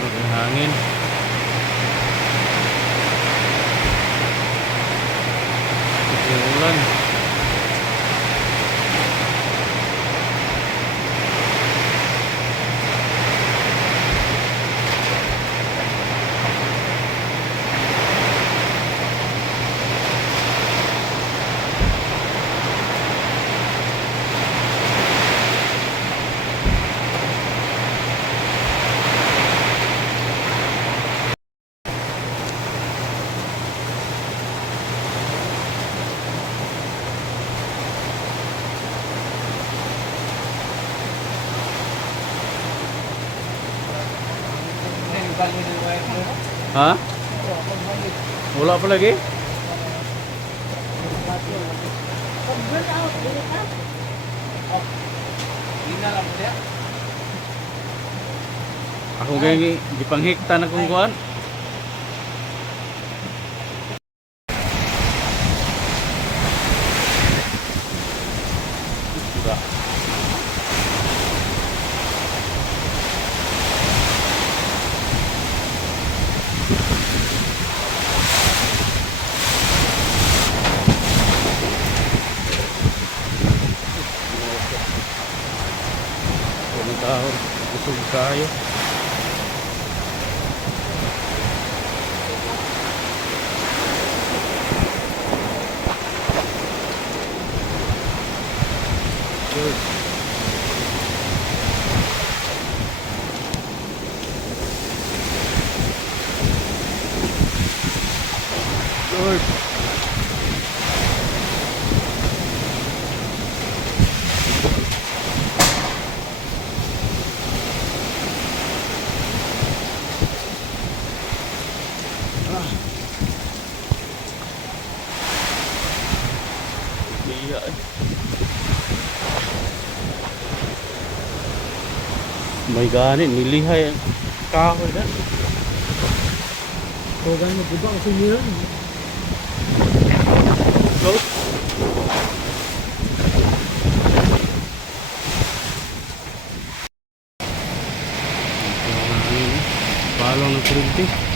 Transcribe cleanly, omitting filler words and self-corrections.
na yung hangin. Yung ulan. Ha? Wala pa lagi? Ako kaya gipanghikta na kung kuhan. Tahon, busog kayo. Good. Good. Iya. May ganit nilihay ang kahoy na. Tugan mo buba kasi yun. Go. Palong ng kuryente.